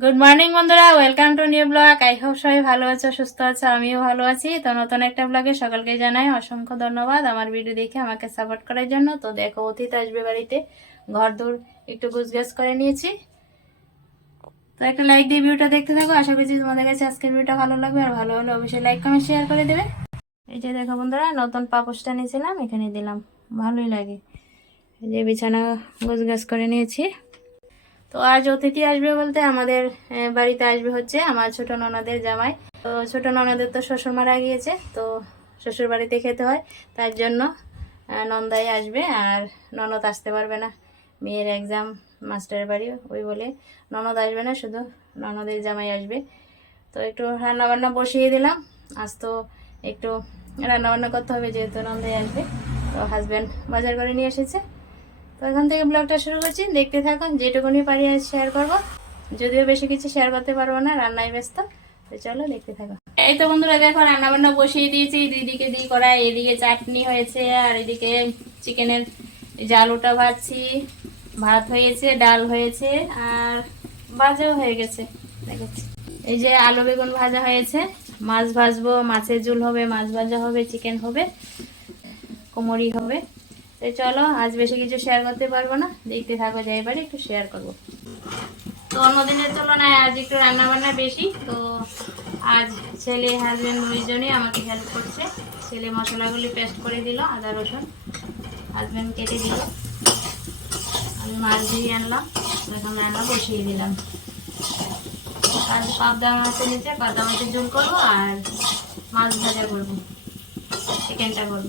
Good morning বন্ধুরা। Welcome to new blog I hope সবাই ভালো আছো, সুস্থ আছো, আমিও ভালো আছি। তো নতুন একটা ব্লগে সকলকে জানাই অসংখ্য ধন্যবাদ আমার ভিডিও দেখে আমাকে সাপোর্ট করার জন্য। তো দেখো, অতীত আসবে বাড়িতে। ঘর দূর একটু গুছগাছ করে নিয়েছি। তো একটা লাইক দিয়ে ভিডিওটা দেখতে থাকো। আশা করছি তোমাদের কাছে আজকের ভিডিওটা ভালো লাগবে। আর ভালো হলে অবশ্যই লাইক কমেন্ট শেয়ার করে দেবে। এই যে দেখো বন্ধুরা, নতুন পাপোশটা নিয়েছিলাম, এখানে দিলাম। ভালোই লাগে। এই যে বিছানা গুছগাছ করে নিয়েছি। তো আজ অতিথি আসবে বলতে আমাদের বাড়িতে আসবে হচ্ছে আমার ছোট ননদের জামাই। তো ছোট ননদের তো শ্বশুর মারা গিয়েছে, তো শ্বশুর বাড়িতে খেতে হয়, তার জন্য নন্দাই আসবে আর ননদ আসতে পারবে না। মেয়ের এক্সাম মাস্টারের বাড়ি, ওই বলে ননদ আসবে না, শুধু ননদের জামাই আসবে। তো একটু রান্নাবান্না বসিয়ে দিলাম, আজ তো একটু রান্নাবান্না করতে হবে, যেহেতু নন্দাই আসবে, তো হাজব্যান্ড বাজার করে নিয়ে এসেছে। তো এখান থেকে ব্লগটা শুরু করছি। দেখতে থাকুন, যেটুকুনি পারি আজ শেয়ার করব। যদিও বেশি কিছু শেয়ার করতে পারব না, রান্নায় ব্যস্ত। তো চলো দেখতে থাকো এই তো বন্ধুরা, দেখো রান্না বান্না বসিয়ে দিয়েছি। দুইদিকে দিয়ে কড়াই, এদিকে চাটনি হয়েছে, আর এদিকে চিকেনের যে আলুটা ভাজছি। ভাত হয়েছে, ডাল হয়েছে, আর ভাজাও হয়ে গেছে। দেখাচ্ছি। এই যে আলু বেগুন ভাজা হয়েছে। মাছ ভাজবো, মাছের ঝোল হবে, মাছ ভাজা হবে, চিকেন হবে, কোমরি হবে। তো চলো, আজ বেশি কিছু শেয়ার করতে পারব না। দেখতে থাকো, যাই এবারে একটু শেয়ার করব। তো অন্যদিনের তুলনায় আজ একটু রান্না বান্না বেশি, তো আজ ছেলে হাজবেন্ড দুইজনই আমাকে হেল্প করছে। ছেলে মশলাগুলি পেস্ট করে দিল, আদা, রসুন হাজবেন্ড কেটে দিল। আমি মাছ দিয়ে আনলাম এখন রান্না বসিয়ে দিলাম। আজ পাবদা মাছের নিচে, পাবদা মাছের ঝোল করব আর মাছ ভাজা করব চিকেনটা করব।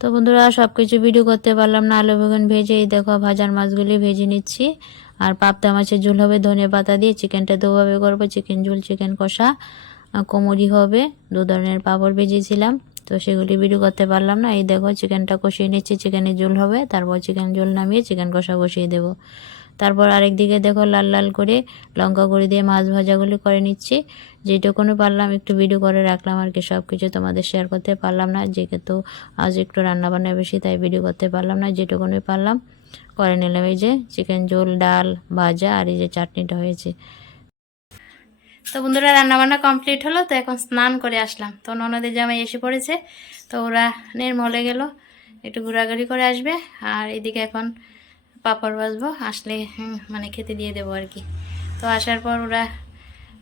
তো বন্ধুরা সব কিছু ভিডিও করতে পারলাম না। আলু, বেগুন ভেজে এই দেখো, ভাজার মাছগুলি ভেজে নিচ্ছি। আর পাবদা মাছের ঝোল হবে ধনে পাতা দিয়ে। চিকেনটা দুভাবে করব, চিকেন ঝোল, চিকেন কষা। কোমরি হবে, দু ধরনের পাঁপড় ভেজেছিলাম। তো সেগুলি ভিডিও করতে পারলাম না। এই দেখো, চিকেনটা কষিয়ে নিচ্ছি, চিকেনের ঝোল হবে। তারপর চিকেন ঝোল নামিয়ে চিকেন কষা বসিয়ে দেবো। তারপর আরেক দিকে দেখো লাল লাল করে লঙ্কা করে দিয়ে মাছ ভাজাগুলি করে নিচ্ছি। যেটুকুনি পারলাম একটু ভিডিও করে রাখলাম আর কি সব কিছু তোমাদের শেয়ার করতে পারলাম না। যেহেতু আজ একটু রান্নাবান্না বেশি, তাই ভিডিও করতে পারলাম না, যেটুকুনি পারলাম করে নিলাম। এই যে চিকেন ঝোল, ডাল, ভাজা আর এই যে চাটনিটা হয়েছে। তো বন্ধুরা, রান্নাবান্না কমপ্লিট হলো, তো এখন স্নান করে আসলাম। তো ননদের জামাই এসে পড়েছে, তো ওরা নির্মলে গেল, একটু ঘোরাঘুরি করে আসবে। আর এদিকে এখন পাপড় ভাজবো, আসলে মানে খেতে দিয়ে দেবো আর কি। তো আসার পর ওরা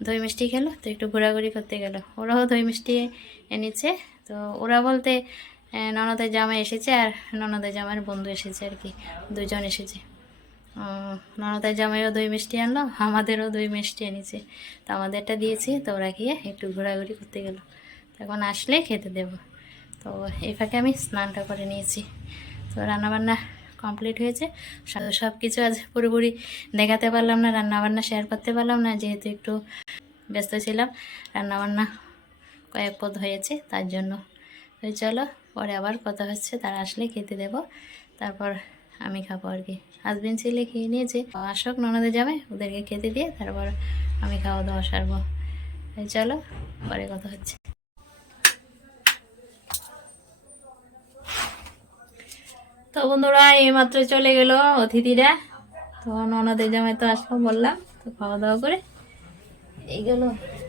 দই মিষ্টি খেলো, তো একটু ঘোরাঘুরি করতে গেল। ওরাও দই মিষ্টি এনেছে, তো ওরা বলতে ননদের জামাই এসেছে আর ননদের জামাইয়ের বন্ধু এসেছে আর কি, দুজন এসেছে। ননদের জামাইও দই মিষ্টি আনলো, আমাদেরও দই মিষ্টি এনেছে। তো আমাদেরটা দিয়েছি, তো ওরা গিয়ে একটু ঘোরাঘুরি করতে গেল। তখন আসলে খেতে দেব। তো এই ফাঁকে আমি স্নানটা করে নিয়েছি। তো রান্নাবান্না কমপ্লিট হয়েছে। সব- কিছু আজ পুরোপুরি দেখাতে পারলাম না, রান্নাবান্না শেয়ার করতে পারলাম না, যেহেতু একটু ব্যস্ত ছিলাম। রান্নাবান্না কয়েক পদ হয়েছে, তার জন্য। তো চলো, পরে আবার কথা হচ্ছে, তারা আসলে খেতে দেব। তারপর আমি খাব আর কি। হাজবেন্ড ছেলে খেয়ে নিয়েছে। আসক, ননদে যাবে, ওদেরকে খেতে দিয়ে তারপর আমি খাওয়া দাওয়া সারবো চলো, পরে কথা হচ্ছে। তো বন্ধুরা, এইমাত্র চলে গেল অতিথিরা। তো ননদের জামাই তো আসলো বললাম, তো খাওয়া দাওয়া করে এই গেল।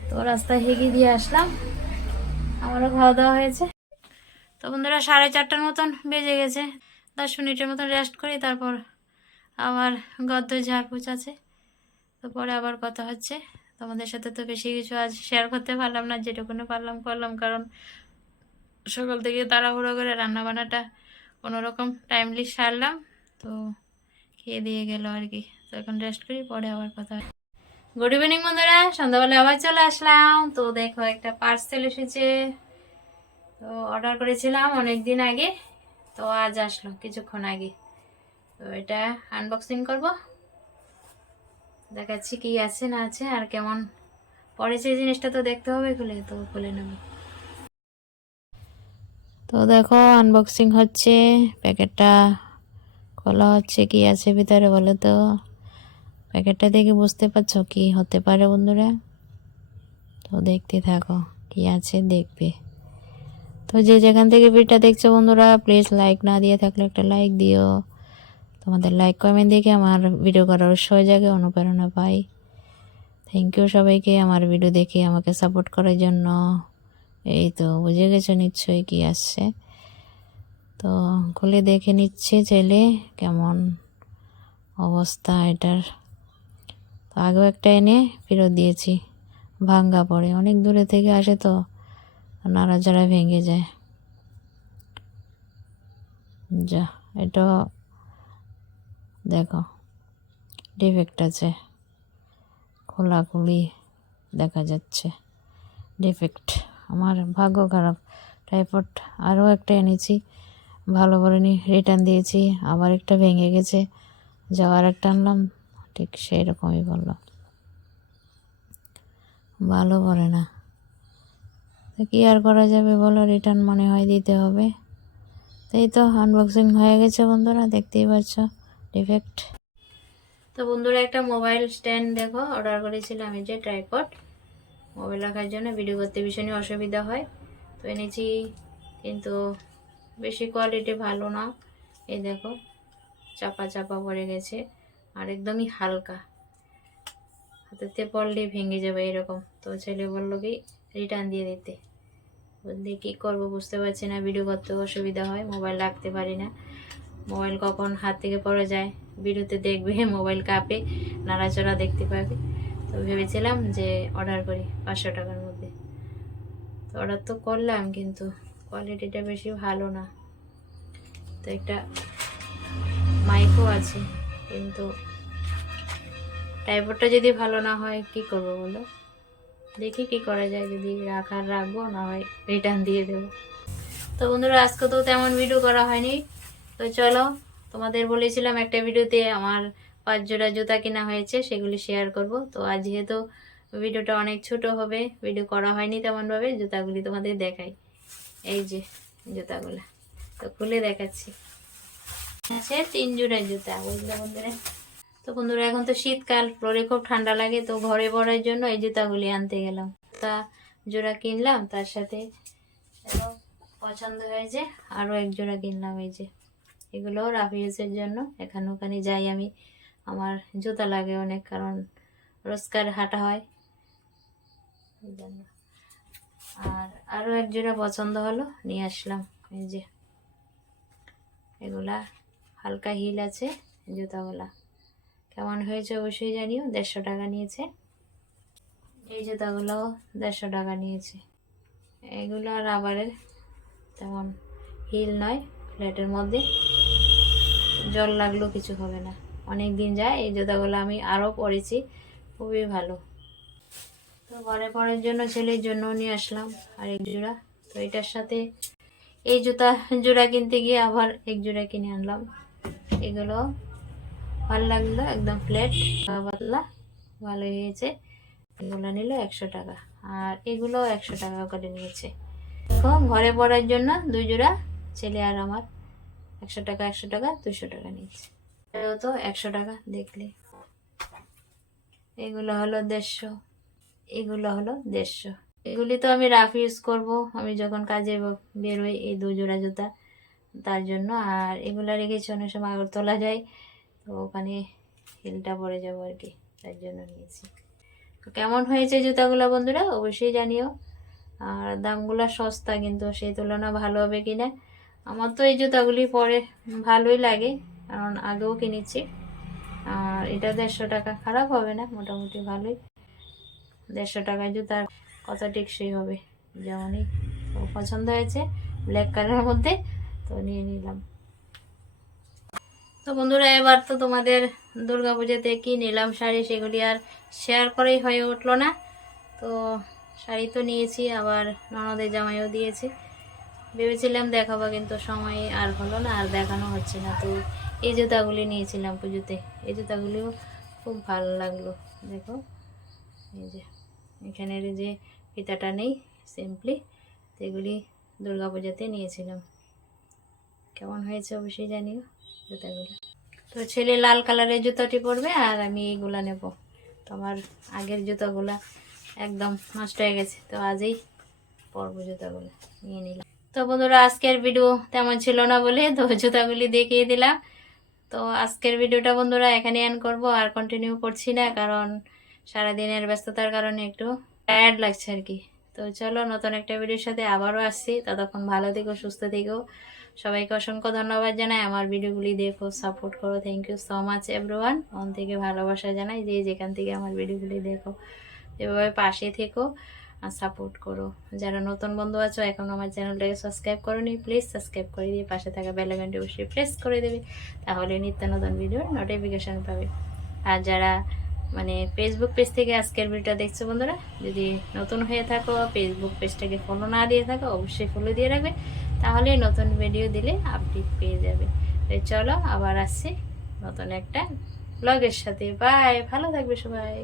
তো রাস্তায় হেগে দিয়ে আসলাম, আমারও খাওয়া দাওয়া হয়েছে। তো বন্ধুরা, সাড়ে চারটার মতন বেজে গেছে। দশ মিনিটের মতন রেস্ট করি, তারপর আবার গদ্য ঝাড়পুছ আছে তো পরে আবার কথা হচ্ছে। তোমাদের সাথে তো বেশি কিছু আজ শেয়ার করতে পারলাম না, যেটুকুনি পারলাম করলাম, কারণ সকাল থেকে তাড়াহুড়ো করে রান্না বান্নাটা কোনোরকম টাইমলি সারলাম, তো খেয়ে দিয়ে গেল আর কি। তো এখন রেস্ট করি, পরে আবার কথা গুড ইভিনিং বন্ধুরা, সন্ধ্যাবেলা আবার চলে আসলাম। তো দেখো, একটা পার্সেল এসেছে। তো অর্ডার করেছিলাম অনেক দিন আগে, তো আজ আসলো কিছুক্ষণ আগে। তো এটা আনবক্সিং করব। দেখাচ্ছি কি আছে না আছে, আর কেমন পড়েছে জিনিসটা তো দেখতে হবে খুলে, তো খুলে নেব। তো দেখো আনবক্সিং হচ্ছে। প্যাকেটটা খোলা হচ্ছে, কি আছে ভিতরে বলো তো? প্যাকেটটা দেখে বুঝতে পারছ কি হতে পারে, বন্ধুরা? তো দেখতে থাকো, কি আছে দেখবে। তো যে যেখান থেকে ভিডিওটা দেখছ বন্ধুরা প্লিজ লাইক না দিয়ে থাকলে একটা লাইক দিও। তোমাদের লাইক কমেন্ট দেখে আমার ভিডিও করার উৎসাহ জাগে, অনুপ্রেরণা পাই। থ্যাংক ইউ সবাইকে আমার ভিডিও দেখে, আমাকে সাপোর্ট করার জন্য। এই তো বুঝে গেছো নিশ্চয়ই কি আসছে। তো খুলে দেখে নিচ্ছে ছেলে কেমন অবস্থা এটার। তো আগেও একটা এনে ফেরত দিয়েছি, ভাঙ্গা পড়ে, অনেক দূরে থেকে আসে তো, নাড়াচাড়া ভেঙে যায়। যা এটা দেখো ডিফেক্ট আছে, খোলাখুলি দেখা যাচ্ছে ডিফেক্ট আমার ভাগ্য খারাপ। টাইপড আরও একটা এনেছি। ভালো করেনি রিটার্ন দিয়েছি, আবার একটা ভেঙে গেছে। যাওয়ার একটা আনলাম, ঠিক সেই রকমই বলল। ভালো করে না। তো কী আর করা যাবে বলো, রিটার্ন মনে হয় দিতে হবে। তাই তো আনবক্সিং হয়ে গেছে বন্ধুরা, দেখতেই পাচ্ছ ডিফেক্ট তো বন্ধুরা একটা মোবাইল স্ট্যান্ড দেখো অর্ডার করেছিলাম এই যে ট্রাইপড মোবাইল রাখার জন্য ভিডিও করতে ভীষণই অসুবিধা হয়। তো এনেছি, কিন্তু বেশি কোয়ালিটি ভালো না। এই দেখো, চাপা চাপা পড়ে গেছে, আর একদমই হালকা। হাতেতে পড়লে ভেঙে যাবে এরকম। তো ছেলে বলল কি রিটার্ন দিয়ে দিতে। বলতে কী করব বুঝতে পারছি না ভিডিও করতে অসুবিধা হয়, মোবাইল রাখতে পারি না। মোবাইল কখন হাত থেকে পড়ে যায় ভিডিওতে দেখবে, মোবাইল কাঁপে, নাড়াচড়া দেখতে পাবে। তো ভেবেছিলাম যে অর্ডার করি পাঁচশো টাকার মধ্যে। তো অর্ডার তো করলাম, কিন্তু কোয়ালিটিটা বেশি ভালো না। তো একটা মাইকও আছে, কিন্তু টাইপটা যদি ভালো না হয়, কি করব বলো? দেখি কি করা যায়, যদি রাখার রাখব, না হয় রিটার্ন দিয়ে দেবো। তো বন্ধুরা, আজকে তো তেমন ভিডিও করা হয়নি। তো চলো, তোমাদের বলেছিলাম একটা ভিডিওতে আমার পাঁচ জোড়া জুতা কেনা হয়েছে, সেগুলি শেয়ার করব। তো আজ যেহেতু ভিডিওটা অনেক ছোট হবে ভিডিও করা হয়নি তেমনভাবে, জুতাগুলি তোমাদের দেখাই। এই যে জুতাগুলো, তো খুলে দেখাচ্ছি। আছে তিন জোড়া জুতা, বুঝলে বন্ধুরা? তো বন্ধুরা, এখন তো শীতকাল ফ্লোরে খুব ঠান্ডা লাগে, তো ঘরে পরার জন্য এই জুতাগুলি আনতে গেলাম। তা জোড়া কিনলাম, তার সাথে পছন্দ হয়েছে আরও এক জোড়া কিনলাম এই যে। এগুলো রাফ জন্য, এখানে ওখানে যাই আমি। আমার জুতা লাগে অনেক, কারণ রোজকার হাঁটা হয়। আর আরও এক জোড়া পছন্দ হলো, নিয়ে আসলাম। এই যে, এগুলা হালকা হিল আছে জুতাগুলা। কেমন হয়েছে অবশ্যই জানিও, দেড়শো টাকা নিয়েছে। এই জুতাগুলো দেড়শো টাকা নিয়েছে। এগুলো রাবারের তেমন হিল নয়, ফ্ল্যাটের মধ্যে। জল লাগলেও কিছু হবে না। অনেক দিন যায়, এই জুতাগুলো আমি আরও পরেছি, খুবই ভালো। তো ঘরে পরার জন্য, ছেলের জন্য নিয়ে আসলাম আর এক জোড়া। তো এটার সাথে এই জুতা, জোড়া কিনতে গিয়ে আবার এক জোড়া কিনে আনলাম। এগুলো ভালো লাগল, একদম ফ্ল্যাট পাতলা, ভালো হয়েছে। এগুলো নিল একশো টাকা, আর এগুলো একশো টাকা করে নিয়েছে। তো ঘরে পরার জন্য দুই জোড়া, ছেলে আর আমার, একশো টাকা একশো টাকা, দুশো টাকা নিয়েছে। তো একশো টাকা, দেখলে। এগুলো হলো দেড়শো। এগুলো হলো দেড়শো। এগুলি তো আমি রাফ ইউজ করব। আমি যখন কাজে বেরোই এই দু জোড়া জুতা, তার জন্য। আর এগুলো রেখেছি অনেক সময় আগরতলা যাই, তো ওখানে হিলটা পরে যাব আর কি, তার জন্য নিয়েছি। তো কেমন হয়েছে জুতাগুলো বন্ধুরা? অবশ্যই জানিও। আর দামগুলো সস্তা, কিন্তু সেই তুলনা ভালো হবে কি না আমার তো এই জুতাগুলি পরে ভালোই লাগে। কারণ আগেও কিনেছি। আর এটা দেড়শো টাকা, খারাপ হবে না, মোটামুটি ভালোই। দেড়শো টাকায় জুতার কত টেকসই হবে। যেমনই পছন্দ হয়েছে ব্ল্যাক কালারের মধ্যে, তো নিয়ে নিলাম। তো বন্ধুরা, এবার তো তোমাদের দুর্গা পুজোতে কি নিলাম শাড়ি সেগুলি আর শেয়ার করেই হয়ে উঠল না। তো শাড়ি তো নিয়েছি, আবার ননদের জামাইও দিয়েছি। ভেবেছিলাম দেখাবো, কিন্তু সময় আর হলো না, আর দেখানো হচ্ছে না। তো এই জুতাগুলি নিয়েছিলাম পুজোতে। এই জুতাগুলিও খুব ভালো লাগল, দেখো। এই যে এখানের যে ফিতাটা নেই সিম্পলি দুর্গা পূজাতে নিয়েছিলাম। কেমন হয়েছে অবশ্যই জানিও জুতাগুলো। তো ছেলে লাল কালারের জুতাটি পরবে আর আমি এইগুলা নেব। তো আমার আগের জুতাগুলা একদম নষ্ট হয়ে গেছে, তো আজই পরবো জুতাগুলো, নিয়ে নিলাম। তো বন্ধুরা, আজকের ভিডিও তেমন ছিল না বলে তো জুতাগুলি দেখিয়ে দিলাম। তো আজকের ভিডিওটা বন্ধুরা এখানে এন্ড করব, আর কন্টিনিউ করছি না, কারণ সারাদিনের ব্যস্ততার কারণে একটু টায়ার্ড লাগছে আর কি। তো চলো, নতুন একটা ভিডিওর সাথে আবারও আসছি। ততক্ষণ ভালো থেকো, সুস্থ থেকো। সবাইকে অসংখ্য ধন্যবাদ জানাই। আমার ভিডিওগুলি দেখো সাপোর্ট করো। Thank you so much everyone মন থেকে ভালোবাসা জানাই যে যেখান থেকে আমার ভিডিওগুলি দেখো। এভাবে পাশে থেকো। আর সাপোর্ট করো। যারা নতুন বন্ধু আছো, এখন আমার চ্যানেলটাকে সাবস্ক্রাইব করোনি প্লিজ সাবস্ক্রাইব করে দিয়ে পাশে থাকা বেলাঘন্টি অবশ্যই প্রেস করে দেবে, তাহলে নিত্য নতুন ভিডিওর নোটিফিকেশান পাবে। আর যারা মানে ফেসবুক পেজ থেকে আজকের ভিডিওটা দেখছ বন্ধুরা, যদি নতুন হয়ে থাকো ফেসবুক পেজটাকে ফলো না দিয়ে থাকো, অবশ্যই ফলো দিয়ে রাখবে তাহলে নতুন ভিডিও দিলে আপডেট পেয়ে যাবে। চলো, আবার আসছি নতুন একটা ব্লগের সাথে। বাই ভালো থাকবে সবাই।